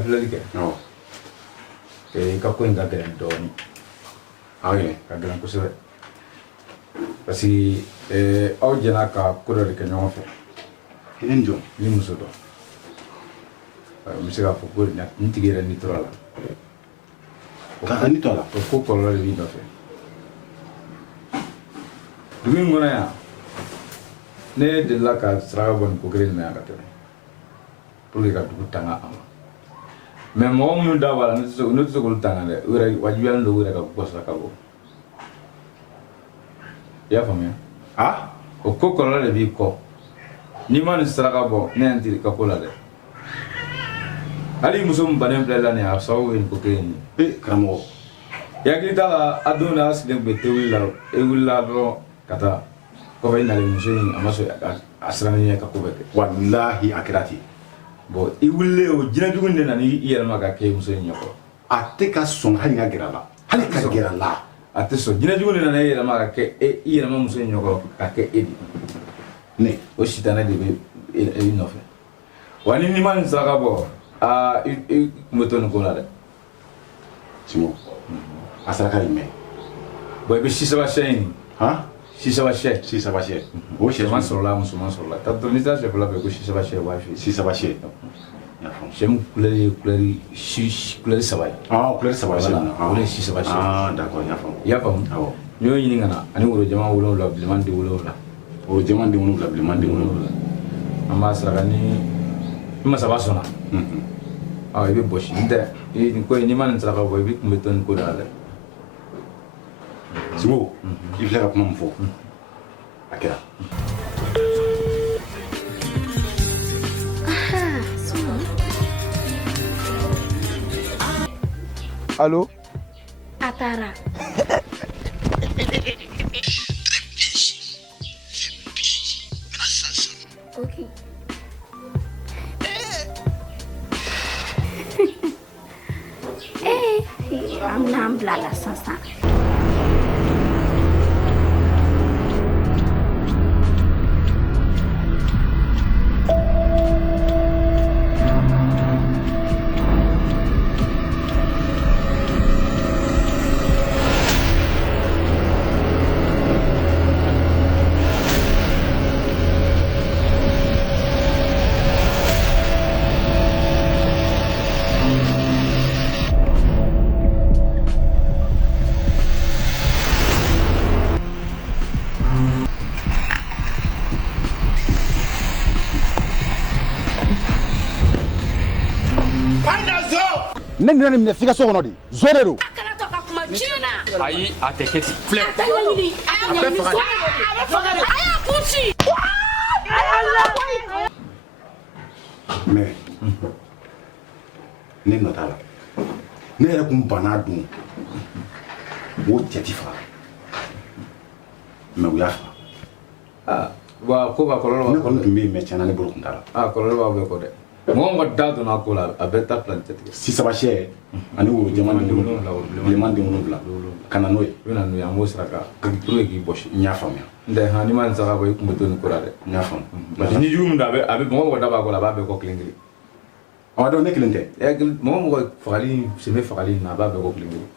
filali ke no ka ko inga gelen doni awe ka gelen ko sebe parce que aw jena ka ko de ke ñoo fe enjo ni muso do mi se ga fo ko ni tigere ni trola ka ni tola ko ko lo li do fe dumi ngona ya ne de la ka sra bon ko gelen na ka tele pour que ka du tanga am mais mo mu da wala ne so ko tanga de ura wajiban do ura ka ko sra ka bo ya famia ah o ko ko le bi ko ni man sra ka bo ne anti ka ko la de ali muso mbanem plela ne a so en ko ken kramo ya ki tala aduna asle be tewilla e willa do kata ko bay na le muso ni amaso asra ni ka ko be wallahi akirati bo i wulle o jina dugunde na ni yelma ka ke muso nyako ate ka son hali nga gerala hali ka gerala ate so jina dugunde na yelma ka ke yelma muso nyako ka ke edi ne o shitana de be e no fe wani ni man saka bo i moto no kola de simo asara ka me bo be shisaba sheni ha shisaba she o she man sola muso man sola ta to ni ta se bla be ko shisaba she wa fi shisaba she ya fon shem couleur shish couleur sabay couleur sabay o le shisaba she d'accord ya fam awo ñoo yini ngana ani wuro jama wulo la bliman de wulo la o jamande wonu la bliman de wonu amma sara ni ma saba sona ibe boshi nda ni ko ni man sara ko ibe kumeton ko dala simo il fait comme il faut akira Allô? Atara. Ok. I'm not blala sasa. Ne nana minɛ f'i ka so kɔnɔ de zo de don. A kana to ka kuma tiɲɛ na. Ayi a tɛ kɛ ten. filɛ. A tɛ ɲɛɲini a tɛ ɲɛɲini so de don. A y'a kun ci. mais ne nɔ t'a la ne yɛrɛ kun banna dun o cɛ ti faga mais u y'a faga wa ko ba kololo ne kɔni tun bɛ yen mais tiɲɛna ne bolo kun t'a la kololo ba be ko de mo ngo da do na ko la a bɛ ta plan tɛ tigɛ sisaba sɛ ani woro jɛman den wolonwula bilenman den wolonwula ka na n'o ye u na n'o ye an b'o sara ka pour que k'i bɔsi n y'a faamuya nde hani man sara ko i kun bɛ to ni ko la dɛ n y'a faamu parce que ni jugu min do a bɛ mɔgɔ da b'a ko la a b'a bɛɛ kɔ kelen kelen donc ne kelen tɛ mɔgɔ fagali sɛmɛ fagali na a b'a bɛɛ kɔ kelen kelen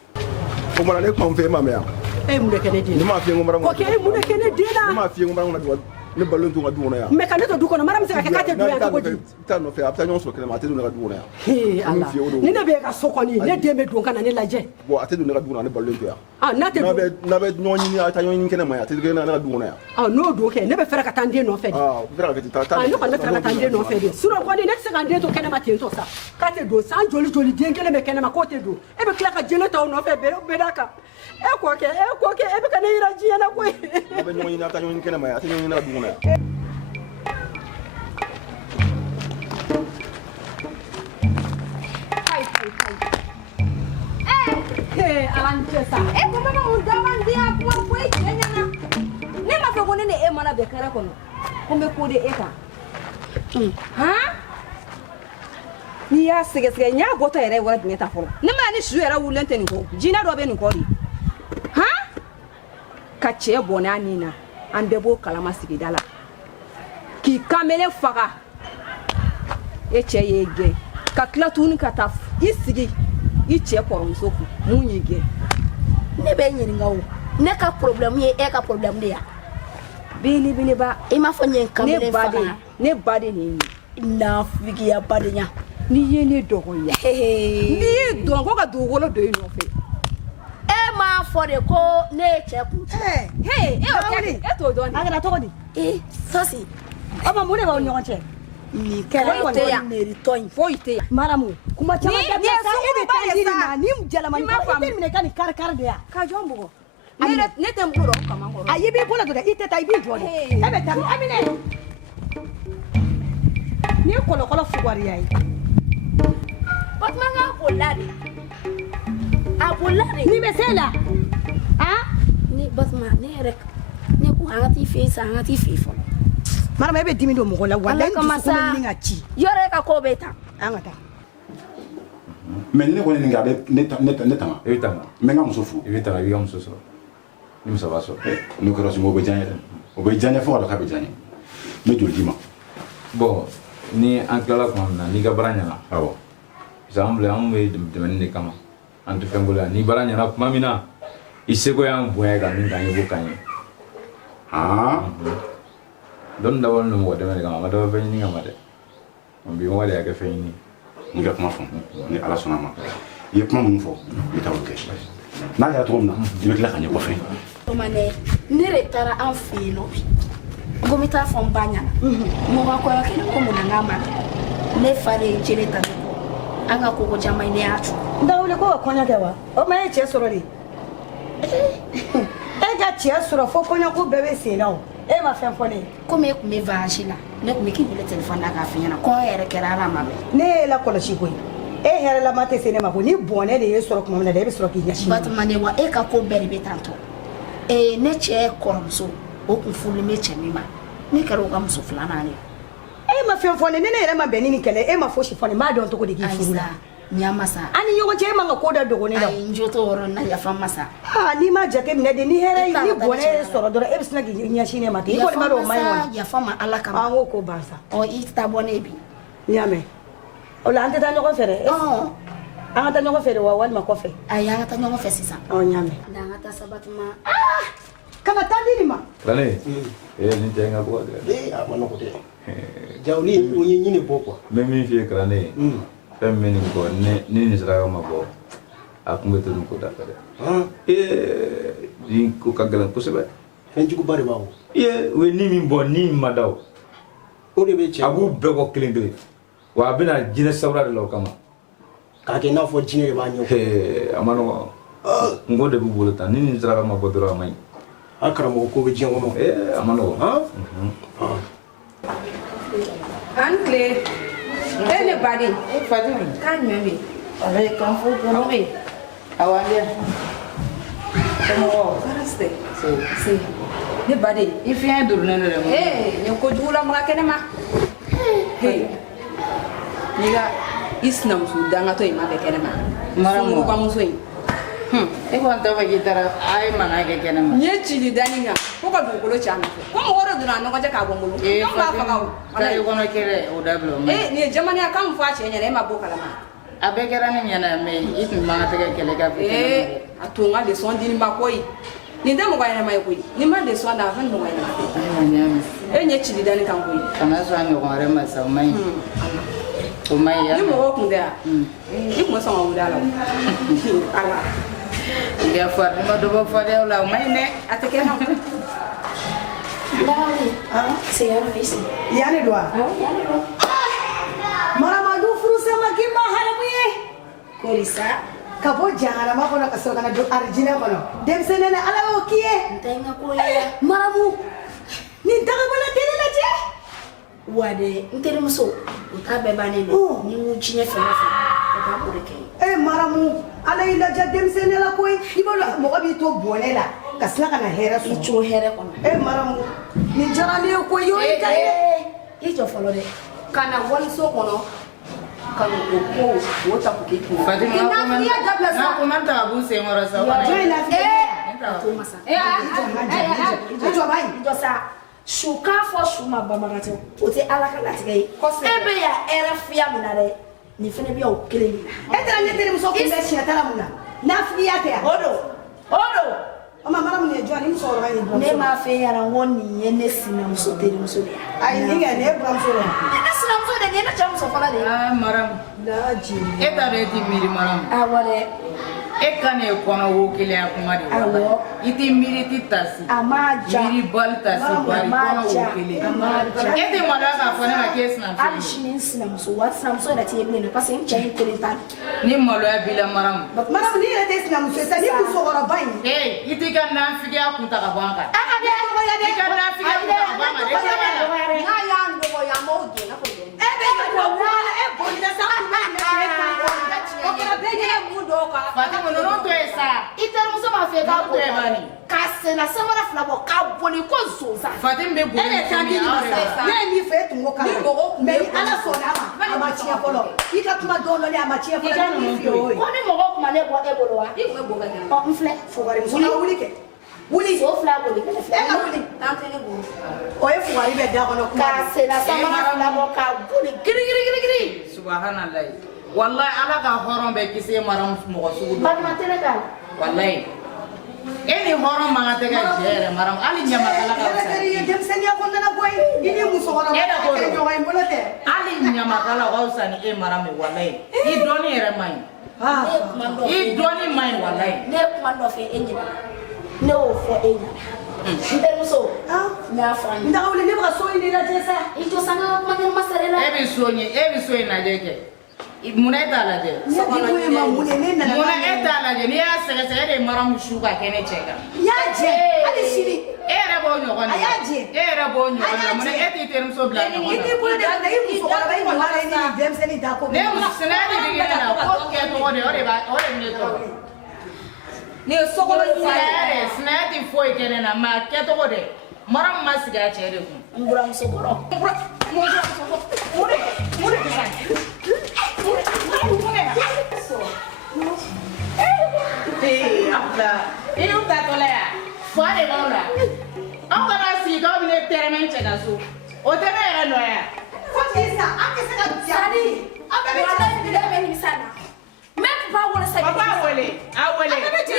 O kumana ne kuma fɛ e ma mɛn yan. E mun de kɛ ne den? Ne m'a f'i ye n ko Ok, e mun de kɛ ne den na? Ne m'a f'i ye n ko bara kɔnɔ ne balolen to n ka du kɔnɔ yan. Mais ka ne to du kɔnɔ mara bɛ se ka kɛ k'a tɛ du yan cogo di? Taa nɔfɛ a bɛ taa ɲɔgɔn sɔrɔ kɛnɛma a tɛ don ne ka du kɔnɔ yan. He Ala, ni ne bɛ e ka so kɔni ne den bɛ don ka na ne lajɛ. Bon a tɛ don ne ka du kɔnɔ ne balolen to yan. N'a tɛ don. N'a bɛ ɲɔgɔn ɲini a taa ɲɔgɔn ɲini kɛnɛma yan a tɛ don ne ka du kɔnɔ yan. N'o don kɛ ne bɛ fɛrɛ ka taa n den nɔfɛ de. Fɛrɛ ka kɛ ten taa. Ne kɔni bɛ fɛrɛ ka taa n den nɔfɛ de. Sinon kɔni ne tɛ se ka n den to kɛnɛma ten tɔ sa. K'a tɛ don san joli joli den kelen bɛ kɛnɛma k'o tɛ don. E bɛ tila ka jɛnɛ ta o nɔfɛ bɛɛ d'a kan. E k'o kɛ e bɛ ka ne yira diɲɛ na koyi. N'a bɛ ɲɔgɔn ɲini a taa ɲɔgɔn ɲini kɛnɛma yan a tɛ ɲɔgɔn ɲini ne ka du kɔnɔ yan. Sa e ko mana un daman dia kuma ko e kenya na ne ma fe ko ne e mana be kare kono ko me ko de e ka ha ni ya sege sege nya goto ere wala dinga ta folo ne ma ni su era wulen te ni ko jina do be ni ko di ha ka che bona ni na an be bo kalama sigi dala ki kamele faga e che ye ge ka tila tuguni ka taa i sigi i cɛ kɔrɔmuso kun mun y'i gɛn. Ne bɛ ɲininka o ne ka problème ye e ka problème de ya belebeleba i m'a fɔ ɲɛ kamalen faga ne ba de nin na figiya badenya ni ye ne dɔgɔya ni ye dɔn ko ka dugukolo don i nɔfɛ e m'a fɔ de ko ne ye cɛ kun e y'o kɛ e t'o dɔn a kɛra tɔgɔ di Sosi o ma mun de b'aw ni ɲɔgɔn cɛ nin kɛlɛ kɔni neritɔ in foyi tɛ yan Maramu kuma caman Ni- dabila ni ye sa e bɛ suguruba taa ye yiri sa. ma ni jalamanin I m'a kɔrɔ i faamu. tɛ minɛ ka nin kari-kari de yan ka jɔn bugɔ ne tɛ n bolo dɔn kaman kɔrɔ a y'i b'i bolo don dɛ i tɛ taa i b'i jɔ de Hey. e bɛ taa Aminɛ ni ye kɔlɔkɔlɔ fugariya ye Batuma ka bolila de a bolila de ni bɛ se la ni Batuma ne yɛrɛ ne ko an ka t'i fɛ yen sa an ka t'i fɛ yen fɔlɔ Marama e bɛ dimi don mɔgɔ la Ala walayi kama dusukun sa bɛ ɲini ka ci yɔrɔ e ka ko bɛ tan an ka taa mais ne kɔni nin kɛ a bɛ ne tanga I bɛ tanga n bɛ n ka muso furu i bɛ tanga i b'i ka muso sɔrɔ ni muso b'a sɔrɔ n'o kɛra sungo o bɛ diya n ye dɛ o bɛ diya n ye fo ka dɔ k'a bɛ diya n ye n bɛ joli d'i ma bon ni an tilala tuma min na n'i ka baara ɲɛna awɔ parce que an filɛ an bɛ dɛmɛni de kama an tɛ fɛn bolo yan ni baara ɲɛna tuma min na i seko y'an bonya ka min k'an ye k'o k'an ye dɔnni dabɔlen don mɔgɔ dɛmɛ de kama a ma dabɔ fɛn ɲini kama dɛ bi mɔgɔ de y'a kɛ fɛn ɲini n ka kuma fɔ ni ala sɔnna a ma i ye kuma minnu fɔ i bɛ taa o kɛ n'a kɛra cogo min na i bɛ tila ka ɲɛ kɔfɛ Tomane ne de taara an fɛ yen nɔ bi ko n bɛ taa fɔ n ba ɲɛna mɔgɔ kɔrɔ kelen ko mun na n'a ma kɛ ne fa de ye jele ta ne kɔ an ka koko caman ne y'a tu n t'a wele ko ka kɔɲɔ kɛ wa o ma e cɛ sɔrɔ de e ka cɛ sɔrɔ fo kɔɲɔko bɛɛ bɛ sen na o e ma fɛn fɔ ne ye komi e tun bɛ voyage la ne tun bɛ k'i wele téléphone na k'a f'i ɲɛna kɔɲɔ yɛrɛ kɛra ala ma mɛn ne ye la kɔlɔsi koyi e hɛrɛlama tɛ se ne ma ko ni bɔnɛ de ye sɔrɔ tuma min na dɛ e bɛ sɔrɔ k'i ɲɛsin ne ma. Batumane wa e ka ko bɛɛ de bɛ tan tɔ ne cɛ kɔrɔmuso o tun furulen bɛ cɛ min ma ne kɛra o ka muso filanan ye e ma fɛn fɔ ne ni ne yɛrɛ ma bɛn ni nin kɛlɛ e ma fosi fɔ ne m'a dɔn cogo di k'i furu la ɲamasa an ni ɲɔgɔn cɛ e man ka ko da dogo ne la ayi n jo t'o yɔrɔ na yafa masa n'i ma jate minɛ de ni hɛrɛ I ni t'a bɔnɛ ye sɔrɔ dɔrɔn e bɛ sina k'i ɲɛsin ne ma ten i kɔni ma dɔn o ma ɲi wa yafa ma ala kama an k'o ko ban sa i ta bɔ ne bi n'i y'a mɛn o la an tɛ taa ɲɔgɔn fɛ dɛ an ka taa ɲɔgɔn fɛ de wa walima kɔfɛ ayi an ka taa ɲɔgɔn fɛ sisan n y'a mɛn an ka taa Sabatuma kana taa di nin ma Rane ni tɛ n ka bɔ dɛ a ma nɔgɔ dɛ jaw ni o ye ɲini bɔ quoi n bɛ min f'i ye Rane fɛn min bɛ nin kɔ ni nin saraka ma bɔ a kun bɛ to nin ko da fɛ dɛ nin ko ka gɛlɛn kosɛbɛ fɛn juguba de b'a o u ye ni min bɔ ni min ma da o o de bɛ cɛ a b'u bɛɛ bɔ kelen kelen wa a bɛna jinɛ sabara de la o kama k'a kɛ i n'a fɔ jinɛ de b'a ɲɛ a ma nɔgɔn n ko de b'u bolo tan ni nin saraka ma bɔ dɔrɔn a ma ɲi a karamɔgɔ ko bɛ diɲɛ kɔnɔ a ma nɔgɔn an tile e ne baden Fatima, k'a ɲuman bɛ ale kan fo kono be. Awale. Komo. farasitɛ se ne baden I fiɲɛ durunen do dɛ. nin kojugu la maga kɛnɛ ma n'i ka i sinamuso dangatɔ in ma kɛ kɛnɛ ma Maramu. sunurubamuso in E kɔni t'a fɛ k'i taara a ye mankan kɛ kɛnɛ ma. n ye cili dani kan ko ka dugukolo ci a nɔfɛ ko mɔgɔ dɔ donna a ɲɔgɔn cɛ k'a bɔ n bolo Ee anw b'a faga o kare kɔnɔ kɛlɛ o dabila o ma ɲi. nin ye jamaniya kan min fɔ a cɛ ɲɛna e ma bɔ kalama A bɛɛ kɛra ne ɲɛna mais i tun man ka tɛgɛ kɛlɛ ka fɛ kɛnɛ ma. a to n ka leçon di nin ma koyi nin tɛ mɔgɔ ɲɛnama ye koyi ni ma leçon da a fɛn mɔgɔ ɲɛnama tɛ Ayiwa ɲaami. e ɲɛ cili dani kan koyi Kana sɔn a ɲɔgɔn wɛrɛ ma sa o ma ɲi. O ma ɲi ni ya. mɔgɔw kun tɛ yan i kun bɛ sɔn ka wuli a la o ala Ya fɔ ni ma dɔ bɔ fɔden o la o ma ɲi dɛ. a tɛ kɛ na Dawali seyɔrɔ bɛ se yanni don wa yanni dɔ maramadu furusama k'i ma haramu ye korisa ka bɔ jahanama kɔnɔ ka sɔrɔ ka na don arijinɛ kɔnɔ denmisɛnnin na ala y'o k'i ye n tɛ n ka ko ye maramu nin tagabɔla tɛ ne lajɛ wa de n terimuso o ta bɛɛ bannen don ni n ko jinɛ fɛn o fɛn o b'a ko de kɛ e maramu ala y'i lajɛ denmisɛnnin la koyi i b'a dɔn mɔgɔ b'i to bɔnɛ la ka sina ka na hɛrɛ i sɔrɔ cogo hɛrɛ kɔnɔ e maramu nin diyara ne ye koyi y'o ye ka ye i jɔ fɔlɔ dɛ ka na waliso kɔnɔ ka na o ko o ta k'o k'i kun Fatima i y'a dabila n'a sa kuma ta ka b'u sen kɔrɔ sa o ma jɔn ɲi. in lafiya a to masa i jɔ b'a ye jɔ sa su k'a fɔ su ma banbagatɔ o tɛ ala ka latigɛ ye e bɛ yan hɛrɛ fiya min na dɛ ni fana bi o kelen ni e tara ne terimuso kun bɛ siɲɛ tala mun na nafigiya tɛ yan o don o ma mara mun ye jɔn ni musokɔrɔba ye buramuso ne m'a fɛ ɲɛna n ko nin ye ne sinamuso terimuso de ye ayi nin kɛ nin ye buramuso de ye ne sinamuso de nin ye ne cɛmuso fɔlɔ de ye Maram e t'a dɔn e t'i miiri Maram awɔ dɛ e kan ye kɔnɔ wo kelenya kuma de awɔ i t'i miiri i t'i tasi a ma ja miiri bali tasi bari kɔnɔ wo kelen a ma ja e tɛ maloya k'a fɔ ne ma k'e sinamuso hali sini n sinamuso wa sinamuso yɛrɛ tɛ ye bilen dɛ parce que n cɛ in kelen ta ni maloya b'i la Maram maramu ni yɛrɛ tɛ sinamuso ye sa ni musokɔrɔba in i t'i ka nafigiya kun ta ka bɔ an kan a bɛ dɔgɔya dɛ i ka nafigiya kun ta ka bɔ an kan dɛ n'a y'an dɔgɔya an b'aw gɛn n'a fɔ e bɛ ka bɔ wala e bolila sa kun bɛ minɛ k'e ta o kɛra bɛɛ ɲɛ mun dɔw kan Fatima ninnu to yen sa i terimuso m'a fɛ k'a N'o tɛ bani. k'a senna samara fila bɔ k'a boli ko zonzan Fatima bɛ e boli bɛ taa di ma sa ne ye min fɔ e tun ko k'a mɛ ni ala sɔnna a ma tiɲɛ fɔlɔ i ka kuma dɔɔnin a ma tiɲɛ fɔlɔ ne min f'i ye o ye ko ni mɔgɔ kuma ne bɔ e bolo wa i kun bɛ bɔ ka gɛrɛ ɔ n filɛ fugarimuso la wuli kɛ wuli so fila boli ne e filɛ ka wuli t'an tɛ ne bolo o ye fugari bɛ da kɔnɔ kuma k'a senna samara fila bɔ k'a boli girigirigirigiri subhanallah wallahi ala ka hɔrɔn bɛ kisi Maram mɔgɔ sugu dɔ balima tɛ ne kan wallahi e ni hɔrɔn man kan tɛ ka jɛ yɛrɛ Maram hali ɲamakala ka fisa i ye denmisɛnniya kɔnɔna bɔ ye i ni musokɔrɔba E de ko kɛ don. ɲɔgɔn ye bolo tɛ hali ɲamakala ka fisa ni e Maram ye wallahi i dɔnni yɛrɛ man ɲi ne ye kuma dɔ i fɛ dɔnni man ɲi wallahi ne ye kuma dɔ fɛ e ɲɛna ne y'o fɔ e ɲɛna n terimuso n y'a fɔ a n ɲɛna daga wuli ne bɛ ka so in de lajɛ sa i jɔ san ka kuma ɲɛnama sara la e bɛ so in lajɛ kɛ munna e t'a lajɛ ne di ko ye ma mun ye ne nana munna e t'a lajɛ n'i y'a sɛgɛsɛgɛ e de ye Maram su ka kɛ ne cɛ kan n y'a jɛ hali sini e yɛrɛ b'o ɲɔgɔn A y'a jɛ. e yɛrɛ b'o ɲɔgɔn na munna e t'i terimuso bila ɲɔgɔn i na t'i bolo de kunna i musokɔrɔba i ɲɔgɔn ye ni denmisɛnnin da ko ne sinaya de digi ne la ko kɛcogo de o de bɛ ne tɔɔrɔ nin ye sokolo sinaya tɛ foyi kɛ ne na mɛ a kɛcogo de Maram ma sigi a cɛ de kun n buramuso kɔrɔ i y'u ta tɔlɛ ya fa de b'aw la aw kana sigi k'aw bɛ ne tɛrɛmɛ cɛ ka so o tɛ ne yɛrɛ nɔ ya fo sisan an tɛ se ka sani an bɛɛ bɛ wala cɛ bi bɛ nimisa na mɛ papa wolo sa papa wele a wele bɛ cɛ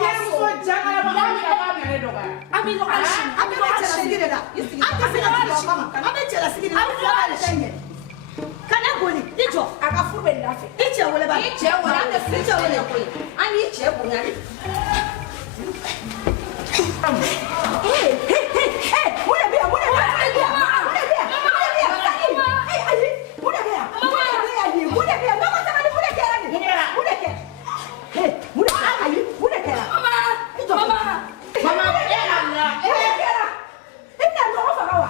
terimuso jangalama aw ni papa bɛ ne dɔgɔya an bɛ ɲɔgɔn si an bɛɛ bɛ cɛlasigi de la an tɛ se ka sigi aw kama an bɛ cɛlasigi de la an bɛ fila de fɛn ɲɛ kana boli i jɔ a ka furu bɛ nin fɛ i cɛ wele ba i cɛ wele an tɛ fili cɛ wele koyi an y'i cɛ bonya de mun de bɛ yan mun de bɛ yan mun de bɛ yan mun de bɛ yan mun de bɛ yan ayi mun de bɛ yan mun de bɛ yan mun de bɛ yan ɲɔgɔn sabali mun de kɛra nin mun de kɛra mun de kɛra ayi mun de kɛra i jɔ mama mun de kɛra i bɛna ɲɔgɔn faga wa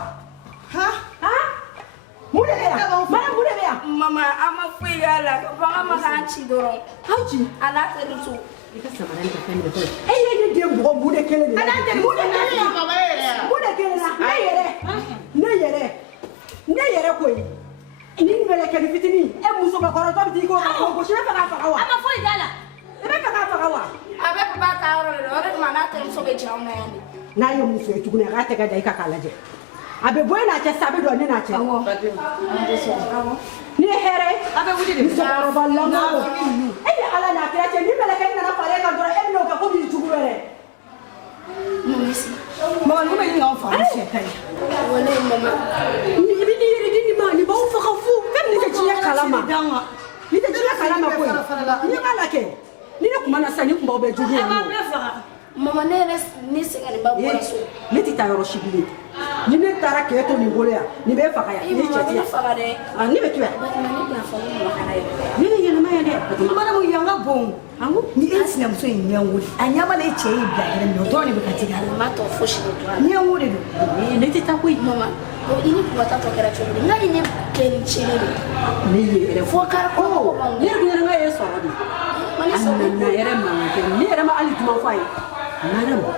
mun de bɛ yan mara mun de bɛ yan mama an ma foyi k'a la ka fanga ma k'an ci dɔrɔn aw ci a n'a terimuso i ka samara ni ka fɛn bɛɛ fɔlɔ e ye ne den bugɔ mun de kelen de la mun de kelen la mama yɛrɛ ya mun de kelen la ne yɛrɛ koyi ni mɛlɛkɛni fitinin e musobakɔrɔtɔ bɛ t'i ko gosi bɛ fɛ k'a faga wa a ma foyi k'a la i bɛ fɛ k'a faga wa a bɛ papa ta yɔrɔ de la o de kama n'a terimuso bɛ jɛn anw na yan de n'a ye muso ye tuguni a k'a tɛgɛ da i kan k'a lajɛ a bɛ bɔ e n'a cɛ sisan a bɛ don ne n'a cɛ ni ye hɛrɛ ye a bɛ wuli de musokɔrɔba lamɔ e ni ala n'a kira cɛ ni mɛlɛkɛni nana fara e kan dɔrɔn e bɛn'o kɛ ko b'i jugu wɛrɛ mama ninnu bɛ ɲini k'anw faamu siɲɛ tan ye wale mama i bɛ ni yɛrɛ di nin ma nin b'aw faga fu fɛn min tɛ diɲɛ kalama ni tɛ diɲɛ kalama koyi ɲɛ b'a la kɛ ni ne tun ma na sisan ni kun b'aw bɛɛ jugu ye mama ne yɛrɛ ni sɛgɛn ba bɔra so ne tɛ taa yɔrɔ si bilen ni ne taara k'e to nin bolo yan nin bɛ faga yan i ni mama cɛ ne tiɲɛ faga dɛ ne bɛ to yan batuma ne tɛna fɔ ko mama kana yɛrɛ ne ni yɛlɛma yan dɛ Madamu yanga bon. Ni e sinamuso in ɲɛ wuli. A ɲɛ b'a la e cɛ y'i bila yɛrɛ min o dɔrɔn de bɛ ka tigi a la. mama tɔ fosi de to a la Ɲɛ wuli don. ne tɛ taa koyi mama o i ni kumata tɔ kɛra cogo di n ka i ne kɛ ni tiɲɛni de ne ye yɛrɛ fo kari ko ne yɛrɛ yɛrɛ ye sɔrɔ de a nana yɛrɛ mankan kɛ ne yɛrɛ ma hali duman fɔ a ye madamu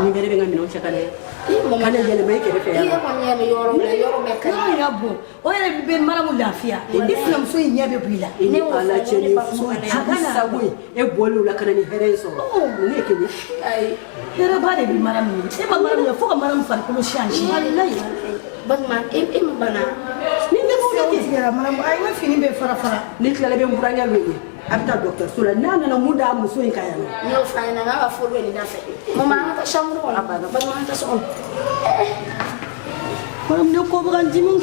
ni bɛrɛ bɛ n ka minɛnw cɛ ka na yan ka na yɛlɛma i kɛrɛfɛ i yan ye kɔni ɲɛ bɛ yɔrɔ min na yɔrɔ bɛɛ ka Yɔrɔ ɲɛ bon. O yɛrɛ bɛ Madamu lafiya. I sinamuso in ɲɛ bɛ bɔ i la. i ni ala cɛ ni fu jugu sago ye e bɔlen o la ka na ni hɛrɛ in sɔrɔ mun ye kelen ayi Hɛrɛba de bɛ Madamu ye. E ma Madamu ye fo ka Madamu farikolo change. walayi batuma e ma bana ni ne m'o kɛ kɛra mana a ye fini bɛɛ fara fara ni tilala bɛ burankɛ wele a bɛ taa dɔgɔtɔrɔso la n'a nana mun d'a muso in ka yan nɔ n y'o f'a ɲɛna n k'a ka foli bɛ nin da fɛ mama an ka taa chambre kɔnɔ balima an ka so kɔnɔ ne ko bɛ ka n dimi